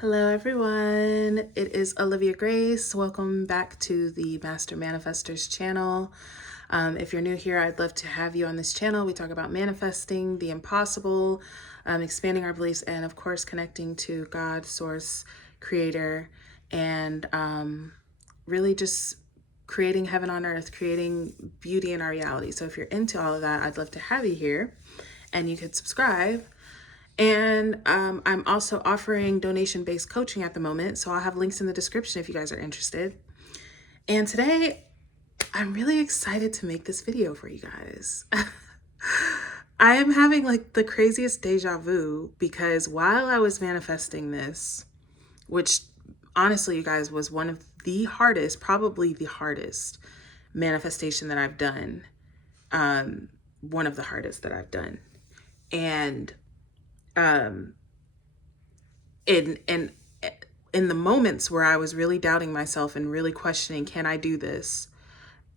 Hello everyone, it is Olivia Grace. Welcome back to the Master Manifestors channel. If you're new here, I'd love to have you on this channel. We talk about manifesting the impossible, expanding our beliefs, and of course connecting to God, Source, Creator, and really just creating heaven on earth, creating beauty in our reality. So if you're into all of that, I'd love to have you here, and you could subscribe. And I'm also offering donation-based coaching at the moment, so I'll have links in the description if you guys are interested. And today, I'm really excited to make this video for you guys. I am having like the craziest deja vu because while I was manifesting this, which honestly, you guys, was one of the hardest, probably the hardest manifestation that I've done. One of the hardest that I've done. And in the moments where I was really doubting myself and really questioning, can I do this?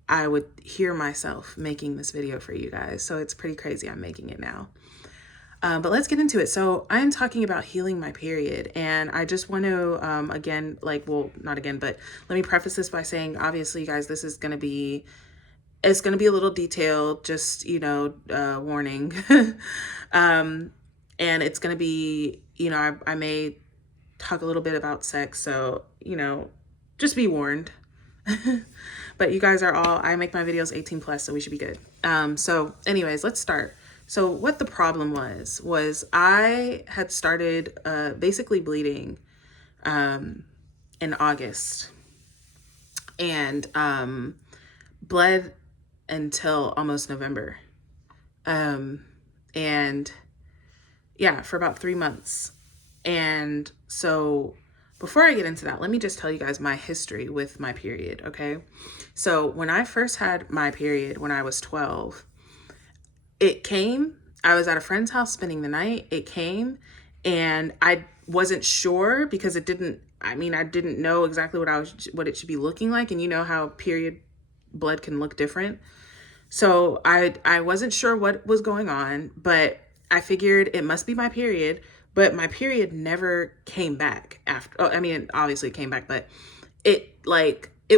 I would hear myself making this video for you guys. So it's pretty crazy I'm making it now. But let's get into it. So I'm talking about healing my period. And I just want to, again, not again, but let me preface this by saying, obviously, you guys, this is going to be, it's going to be a little detailed, just, warning. And it's going to be, I may talk a little bit about sex. So, just be warned. But you guys are all, I make my videos 18 plus, so we should be good. So anyways, let's start. So what the problem was I had started basically bleeding in August and bled until almost November. And yeah, for about 3 months. And so before I get into that, let me just tell you guys my history with my period, okay? So when I first had my period when I was 12, it came, I was at a friend's house spending the night, it came, and I wasn't sure because I didn't know exactly what it should be looking like, and you know how period blood can look different. So I wasn't sure what was going on, but I figured it must be my period. But my period never came back after. Obviously it came back, but it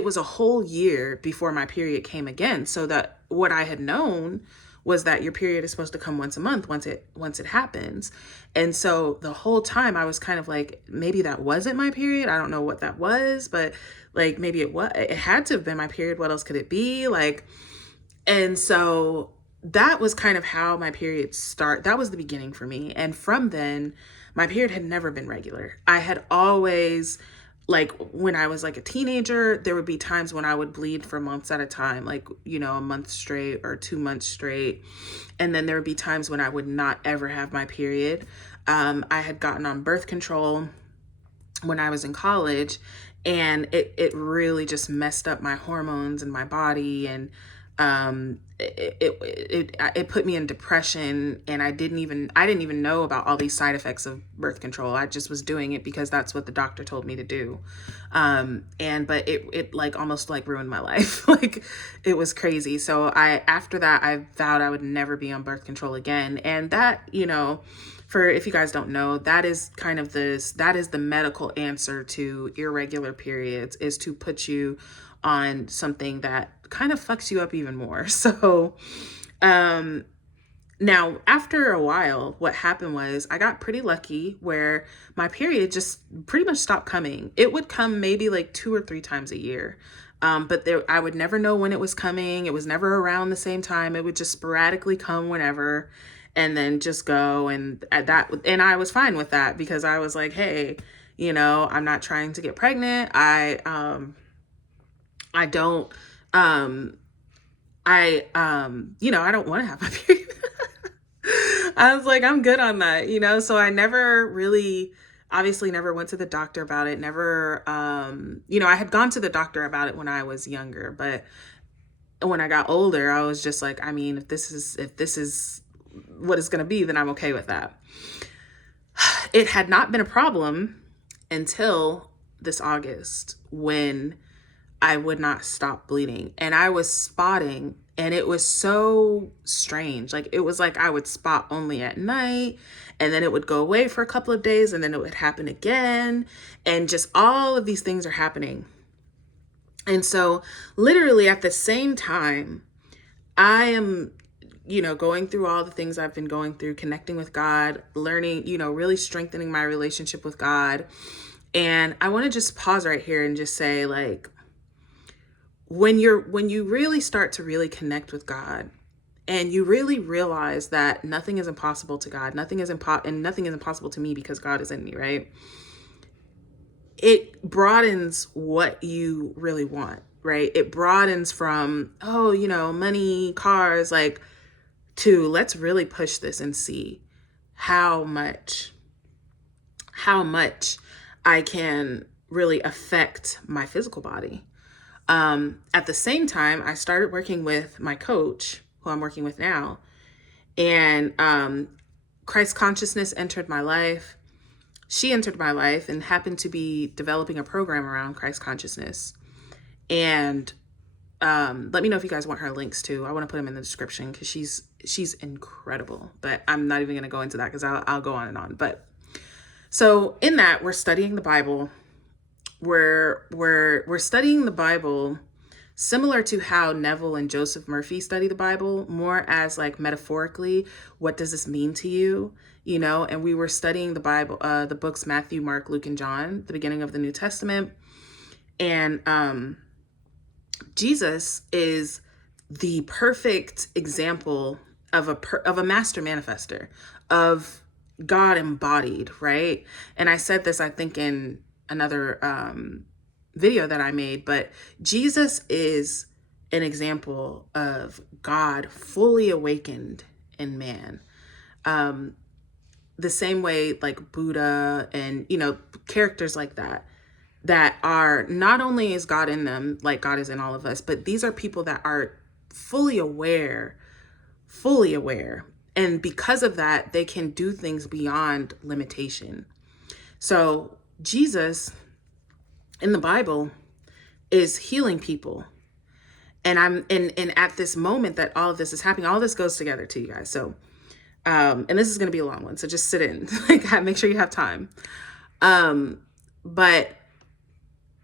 was a whole year before my period came again. So that what I had known was that your period is supposed to come once a month once it happens. And so the whole time I was kind of like, maybe that wasn't my period. I don't know what that was, but like maybe it had to have been my period. What else could it be? And so that was kind of how my period that was the beginning for me. And from then, my period had never been regular. I had always, when I was like a teenager, there would be times when I would bleed for months at a time, a month straight or 2 months straight. And then there would be times when I would not ever have my period. I had gotten on birth control when I was in college, and it really just messed up my hormones and my body, and it put me in depression, and I didn't even know about all these side effects of birth control. I just was doing it because that's what the doctor told me to do. But it almost ruined my life. It was crazy. So after that, I vowed I would never be on birth control again. And that, for, if you guys don't know, that is the medical answer to irregular periods, is to put you on something that kind of fucks you up even more. So, now after a while, what happened was I got pretty lucky where my period just pretty much stopped coming. It would come maybe 2 or 3 times a year. But I would never know when it was coming. It was never around the same time. It would just sporadically come whenever and then just go. And I was fine with that because I was like, hey, I'm not trying to get pregnant. I don't want to have my period. I was like, I'm good on that, so I never really, obviously never went to the doctor about it. Never, I had gone to the doctor about it when I was younger, but when I got older, I was just like, if this is what it's going to be, then I'm okay with that. It had not been a problem until this August when I would not stop bleeding, and I was spotting, and it was so strange. It was like I would spot only at night, and then it would go away for a couple of days, and then it would happen again. And just all of these things are happening. And so literally at the same time, I am, going through all the things I've been going through, connecting with God, learning, really strengthening my relationship with God. And I want to just pause right here and just say, like, when you really start to really connect with God, and you really realize that nothing is impossible to God, nothing is impossible to me because God is in me, right? It broadens what you really want, right? It broadens from, money, cars, like, to let's really push this and see how much I can really affect my physical body. At the same time, I started working with my coach, who I'm working with now, and Christ consciousness entered my life. She entered my life and happened to be developing a program around Christ consciousness. And let me know if you guys want her links too. I want to put them in the description because she's incredible. But I'm not even going to go into that because I'll go on and on. But so in that, we're studying the Bible. We're studying the Bible similar to how Neville and Joseph Murphy study the Bible, more as like metaphorically, what does this mean to you? And we were studying the Bible, the books Matthew, Mark, Luke, and John, the beginning of the New Testament. And Jesus is the perfect example of a master manifester, of God embodied, right? And I said this, I think, in another video that I made, but Jesus is an example of God fully awakened in man. The same way like Buddha and, characters like that are, not only is God in them, like God is in all of us, but these are people that are fully aware. And because of that, they can do things beyond limitation. So Jesus in the Bible is healing people. And and at this moment that all of this is happening, all this goes together to you guys. So, and this is going to be a long one. So just sit in, like, make sure you have time. But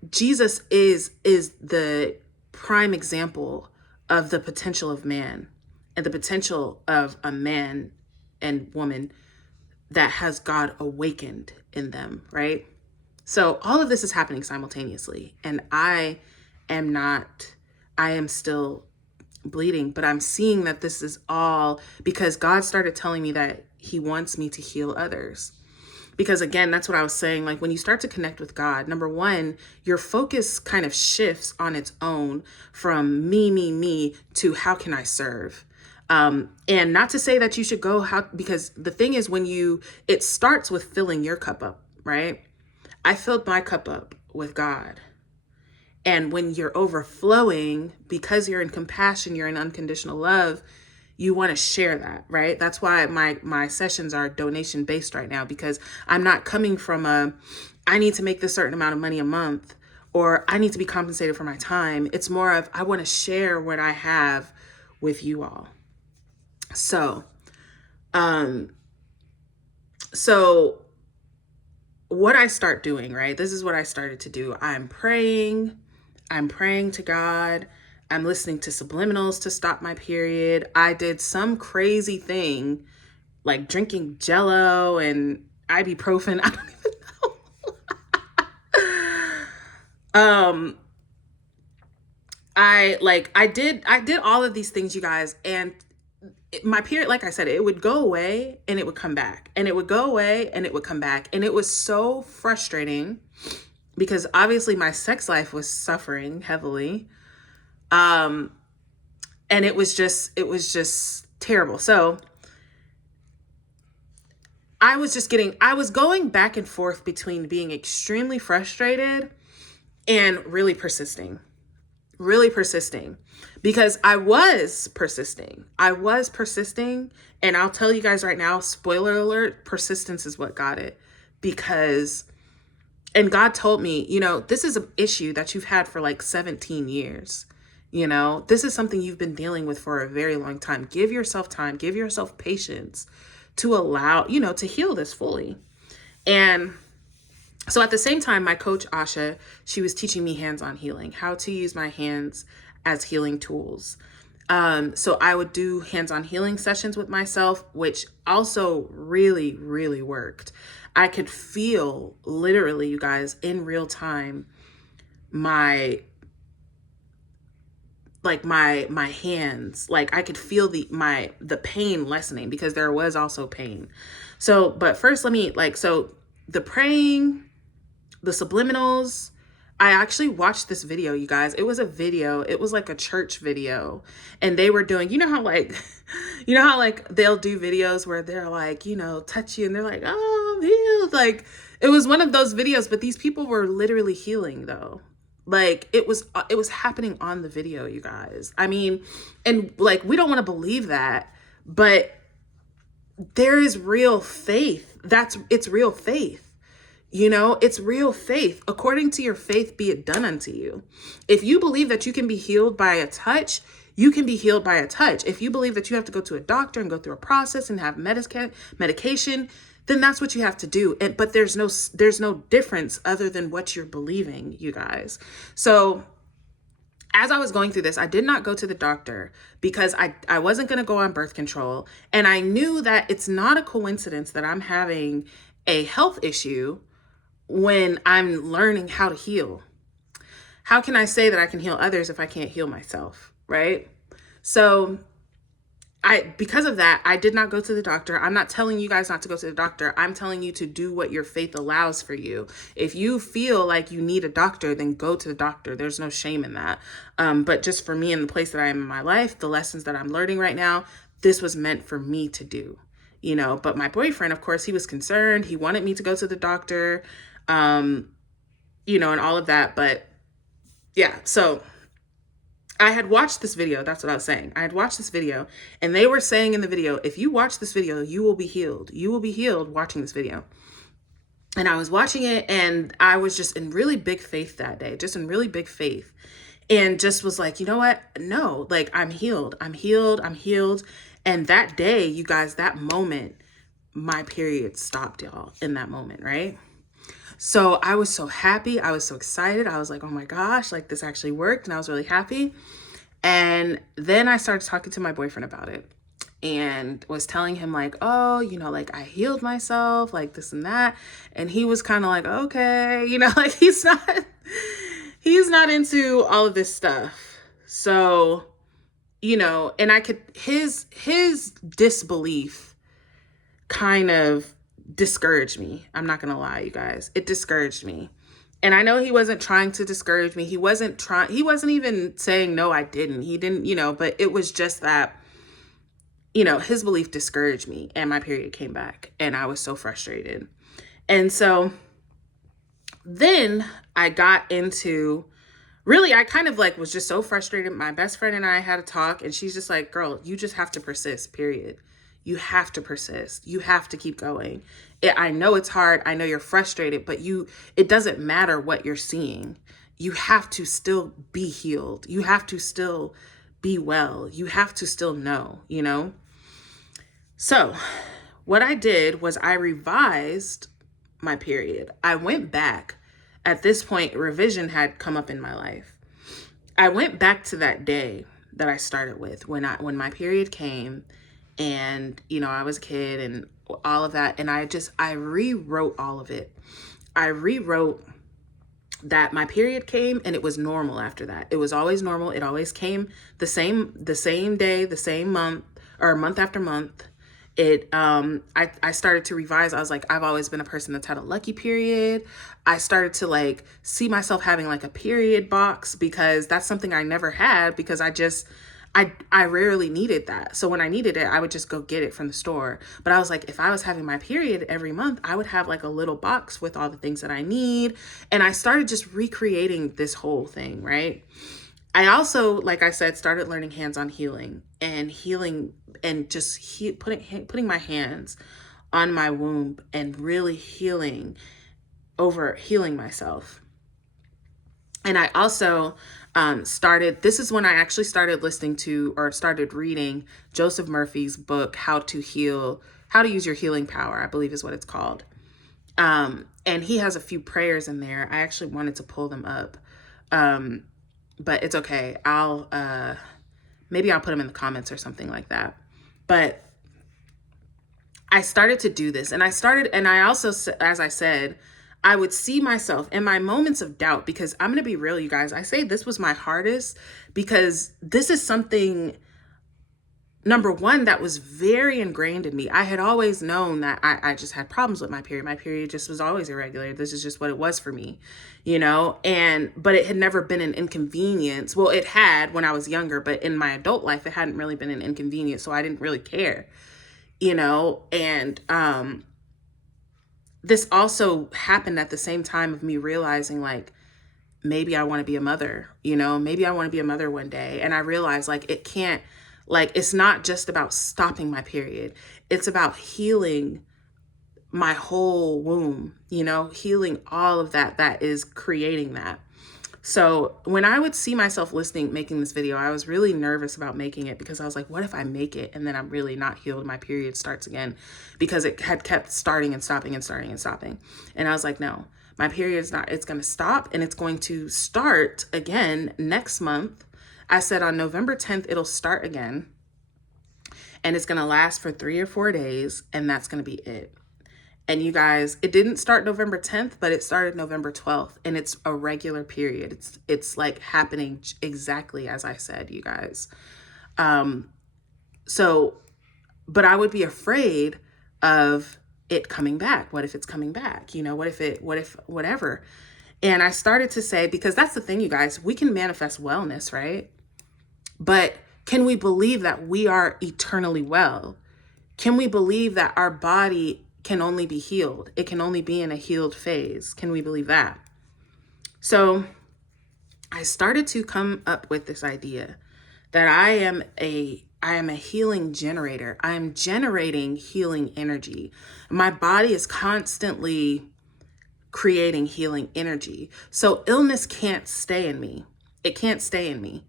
Jesus is the prime example of the potential of man and the potential of a man and woman that has God awakened in them, right? So all of this is happening simultaneously, and I am still bleeding, but I'm seeing that this is all because God started telling me that he wants me to heal others. Because again, that's what I was saying. Like, when you start to connect with God, number one, your focus kind of shifts on its own from me to how can I serve? And not to say that you should go because the thing is, it starts with filling your cup up, right? I filled my cup up with God. And when you're overflowing, because you're in compassion, you're in unconditional love, you want to share that, right? That's why my sessions are donation based right now, because I'm not coming from I need to make this certain amount of money a month, or I need to be compensated for my time. It's more of, I want to share what I have with you all. So what I start doing, right? This is what I started to do. I'm praying to God. I'm listening to subliminals to stop my period. I did some crazy thing like drinking Jello and ibuprofen. I don't even know. I did all of these things, you guys, and my period, like I said, it would go away and it would come back, and it would go away and it would come back. And it was so frustrating because obviously my sex life was suffering heavily. And it was just terrible. So I was going back and forth between being extremely frustrated and really persisting, because I was persisting. And I'll tell you guys right now, spoiler alert, persistence is what got it. And God told me, this is an issue that you've had for like 17 years. This is something you've been dealing with for a very long time. Give yourself time, give yourself patience to allow, to heal this fully. And so at the same time, my coach, Asha, she was teaching me hands-on healing, how to use my hands as healing tools. So I would do hands-on healing sessions with myself, which also really, really worked. I could feel literally, you guys, in real time, my hands, like I could feel the pain lessening, because there was also pain. So, but first so the praying, the subliminals, I actually watched this video, you guys. It was a video. It was like a church video, and they were doing, you know how like they'll do videos where they're like, touch you and they're like, oh, I'm healed. Like, it was one of those videos, but these people were literally healing though. Like, it was happening on the video, you guys. I mean, and like, we don't want to believe that, but there is real faith. It's real faith. It's real faith. According to your faith, be it done unto you. If you believe that you can be healed by a touch, you can be healed by a touch. If you believe that you have to go to a doctor and go through a process and have medication, then that's what you have to do. But there's no difference other than what you're believing, you guys. So as I was going through this, I did not go to the doctor because I wasn't going to go on birth control. And I knew that it's not a coincidence that I'm having a health issue when I'm learning how to heal. How can I say that I can heal others if I can't heal myself, right? So because of that, I did not go to the doctor. I'm not telling you guys not to go to the doctor. I'm telling you to do what your faith allows for you. If you feel like you need a doctor, then go to the doctor. There's no shame in that. But just for me, in the place that I am in my life, the lessons that I'm learning right now, this was meant for me to do, but my boyfriend, of course, he was concerned. He wanted me to go to the doctor, and all of that. But yeah, so I had watched this video. That's what I was saying. I had watched this video, and they were saying in the video, if you watch this video, you will be healed. You will be healed watching this video. And I was watching it, and I was just in really big faith that day, just in really big faith, and just was like, you know what? No, like, I'm healed. I'm healed. I'm healed. And that day, you guys, that moment, my period stopped, y'all, in that moment, right? So I was so happy. I was so excited. I was like, oh my gosh, like, this actually worked. And I was really happy. And then I started talking to my boyfriend about it and was telling him like, oh, like, I healed myself, like this and that. And he was kind of like, okay, like, he's not into all of this stuff. So, and I could, his disbelief kind of discouraged me. I'm not going to lie, you guys. It discouraged me. And I know he wasn't trying to discourage me. He wasn't even saying, no, I didn't. He didn't, but it was just that, his belief discouraged me, and my period came back, and I was so frustrated. And so then I got into, really, I kind of like was just so frustrated. My best friend and I had a talk, and she's just like, girl, you just have to persist, period. You have to persist. You have to keep going. I know it's hard. I know you're frustrated, but it doesn't matter what you're seeing. You have to still be healed. You have to still be well. You have to still know, So what I did was I revised my period. I went back. At this point, revision had come up in my life. I went back to that day that I started with when my period came, and, I was a kid and all of that. And I rewrote all of it. I rewrote that my period came and it was normal after that. It was always normal. It always came the same day, the same month, or month after month. I started to revise. I was like, I've always been a person that's had a lucky period. I started to like see myself having like a period box, because that's something I never had, because I rarely needed that. So when I needed it, I would just go get it from the store. But I was like, if I was having my period every month, I would have like a little box with all the things that I need. And I started just recreating this whole thing, right? I also, like I said, started learning hands-on healing and just putting my hands on my womb and really healing myself. And I also this is when I actually started listening to, or started reading, Joseph Murphy's book, How to Heal How to Use Your Healing Power, I believe is what it's called. And he has a few prayers in there. I actually wanted to pull them up. But it's okay. Maybe I'll put them in the comments or something like that. But I started to do this, and I also, as I said, I would see myself in my moments of doubt, because I'm going to be real, you guys. I say this was my hardest because this is something, number one, that was very ingrained in me. I had always known that I just had problems with my period. My period just was always irregular. This is just what it was for me, but it had never been an inconvenience. Well, it had when I was younger, but in my adult life, it hadn't really been an inconvenience. So I didn't really care, and this also happened at the same time of me realizing, like, maybe I want to be a mother, maybe I want to be a mother one day. And I realized, like, it's not just about stopping my period. It's about healing my whole womb, healing all of that is creating that. So when I would see myself making this video, I was really nervous about making it, because I was like, what if I make it and then I'm really not healed? My period starts again, because it had kept starting and stopping and starting and stopping. And I was like, no, my period's not, it's going to stop, and it's going to start again next month. I said on November 10th, it'll start again, and it's going to last for 3 or 4 days. And that's going to be it. And you guys, it didn't start November 10th, but it started November 12th, and it's a regular period. It's like happening exactly as I said, you guys. But I would be afraid of it coming back. What if it's coming back? Whatever. And I started to say, because that's the thing, you guys, we can manifest wellness, right? But can we believe that we are eternally well? Can we believe that our body can only be healed? It can only be in a healed phase. Can we believe that? So I started to come up with this idea that I am a healing generator. I am generating healing energy. My body is constantly creating healing energy. So illness can't stay in me. It can't stay in me.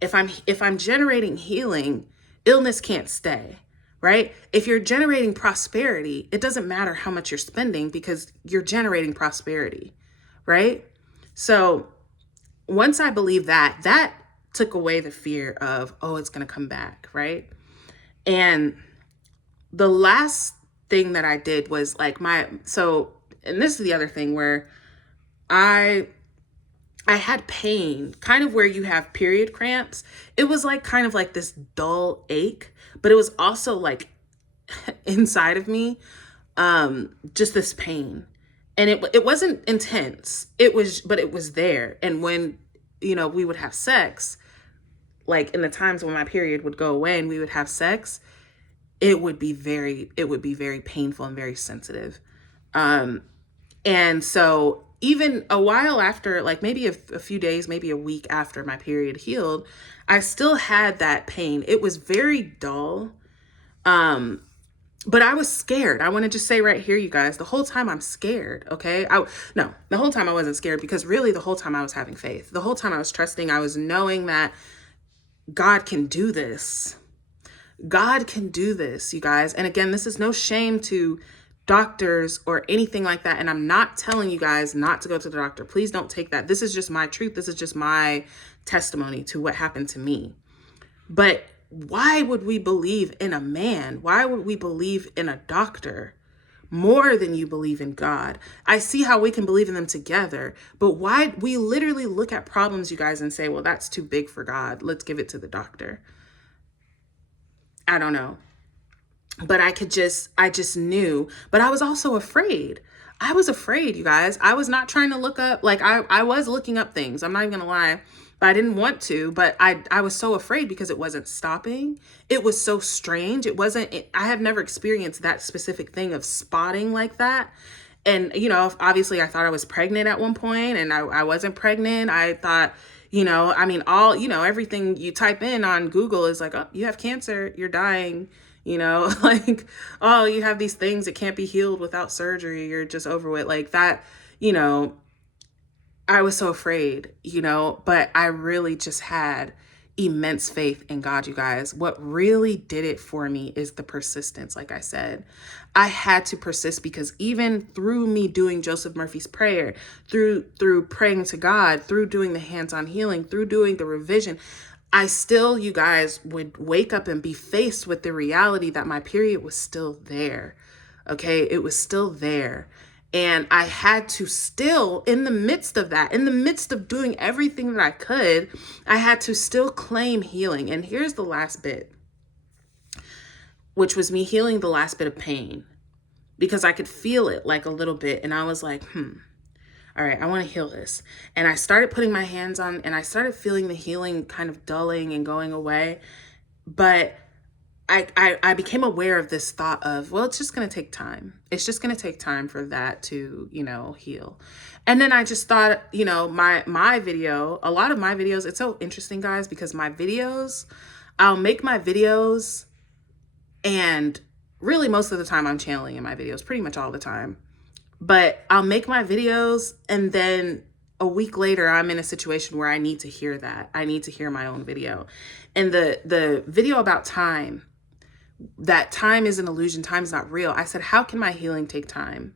If I'm generating healing, illness can't stay. Right? If you're generating prosperity, it doesn't matter how much you're spending, because you're generating prosperity, right? So once I believe that took away the fear of, oh, it's going to come back, right? And the last thing that I did was like and this is the other thing where I had pain, kind of where you have period cramps. It was like kind of like this dull ache, but it was also like inside of me, just this pain. And it wasn't intense. But it was there. And when, we would have sex, like in the times when my period would go away and we would have sex, it would be very painful and very sensitive. And so even a while after, like maybe a few days, maybe a week after my period healed, I still had that pain. It was very dull. But I was scared. I want to just say right here, you guys, the whole time I'm scared. Okay. The whole time I wasn't scared, because really the whole time I was having faith. The whole time I was trusting, I was knowing that God can do this. God can do this, you guys. And again, this is no shame to doctors or anything like that. And I'm not telling you guys not to go to the doctor. Please don't take that. This is just my truth. This is just my testimony to what happened to me. But why would we believe in a man? Why would we believe in a doctor more than you believe in God? I see how we can believe in them together, but why we literally look at problems, you guys, and say, well, that's too big for God. Let's give it to the doctor. I don't know. But I just knew, but I was also afraid. I was afraid, you guys. I was not trying to look up, like I was looking up things. I'm not even gonna lie, but I didn't want to, but I was so afraid because it wasn't stopping. It was so strange. I have never experienced that specific thing of spotting like that. And, obviously I thought I was pregnant at one point, and I wasn't pregnant. I thought, everything you type in on Google is like, oh, you have cancer, you're dying. Like, oh, you have these things that can't be healed without surgery. You're just over with, like that, I was so afraid, but I really just had immense faith in God, you guys. What really did it for me is the persistence. Like I said, I had to persist, because even through me doing Joseph Murphy's prayer, through praying to God, through doing the hands-on healing, through doing the revision, I still, you guys, would wake up and be faced with the reality that my period was still there. Okay, it was still there. And I had to still, in the midst of that, in the midst of doing everything that I could, I had to still claim healing. And here's the last bit, which was me healing the last bit of pain, because I could feel it like a little bit. And I was like, all right, I want to heal this. And I started putting my hands on, and I started feeling the healing kind of dulling and going away. But I became aware of this thought of, well, it's just going to take time. It's just going to take time for that to, heal. And then I just thought, my video, a lot of my videos, it's so interesting, guys, because my videos, I'll make my videos, and really most of the time I'm channeling in my videos, pretty much all the time. But I'll make my videos, and then a week later, I'm in a situation where I need to hear that. I need to hear my own video. And the video about time, that time is an illusion, time is not real. I said, how can my healing take time?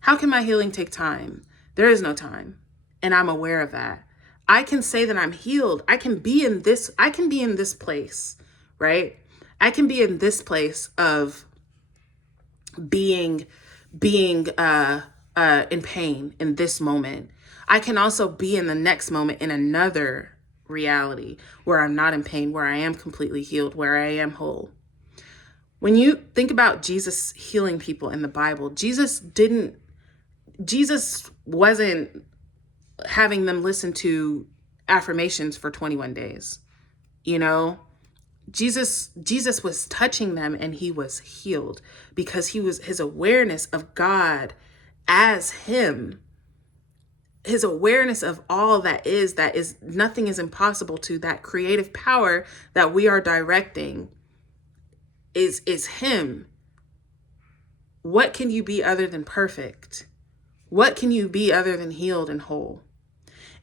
How can my healing take time? There is no time. And I'm aware of that. I can say that I'm healed. I can be in this place, right? I can be in this place of being in pain in this moment. I can also be in the next moment in another reality where I'm not in pain, where I am completely healed, where I am whole. When you think about Jesus healing people in the Bible, Jesus wasn't having them listen to affirmations for 21 days. Jesus was touching them, and he was healed, because his awareness of God as him, his awareness of all that is nothing is impossible to that creative power that we are directing is him. What can you be other than perfect? What can you be other than healed and whole?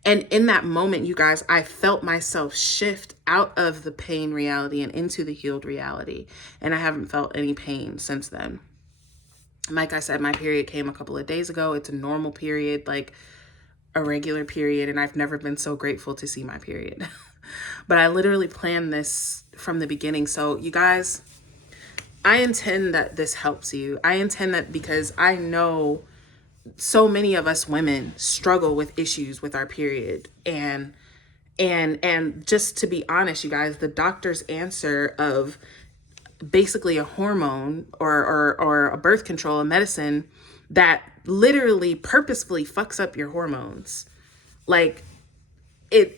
And in that moment, you guys, I felt myself shift out of the pain reality and into the healed reality. And I haven't felt any pain since then. Like I said, my period came a couple of days ago. It's a normal period, like a regular period. And I've never been so grateful to see my period. But I literally planned this from the beginning. So you guys, I intend that this helps you. I intend that, because I know so many of us women struggle with issues with our period. And just to be honest, you guys, the doctor's answer of basically a hormone or a birth control, a medicine that literally purposefully fucks up your hormones. Like I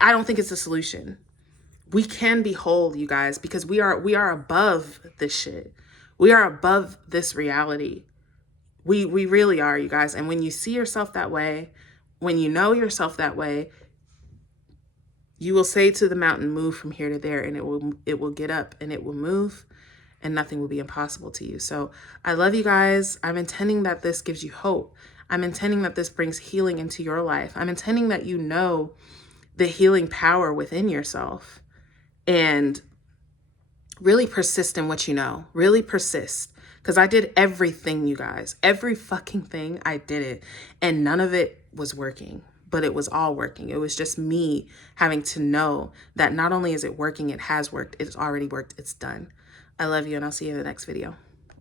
don't think it's a solution. We can be whole, you guys, because we are above this shit. We are above this reality. We really are, you guys. And when you see yourself that way, when you know yourself that way, you will say to the mountain, move from here to there, and it will get up and it will move, and nothing will be impossible to you. So I love you guys. I'm intending that this gives you hope. I'm intending that this brings healing into your life. I'm intending that you know the healing power within yourself, and really persist in what you know. Really persist. Because I did everything, you guys. Every fucking thing, I did it. And none of it was working. But it was all working. It was just me having to know that not only is it working, it has worked. It's already worked. It's done. I love you, and I'll see you in the next video.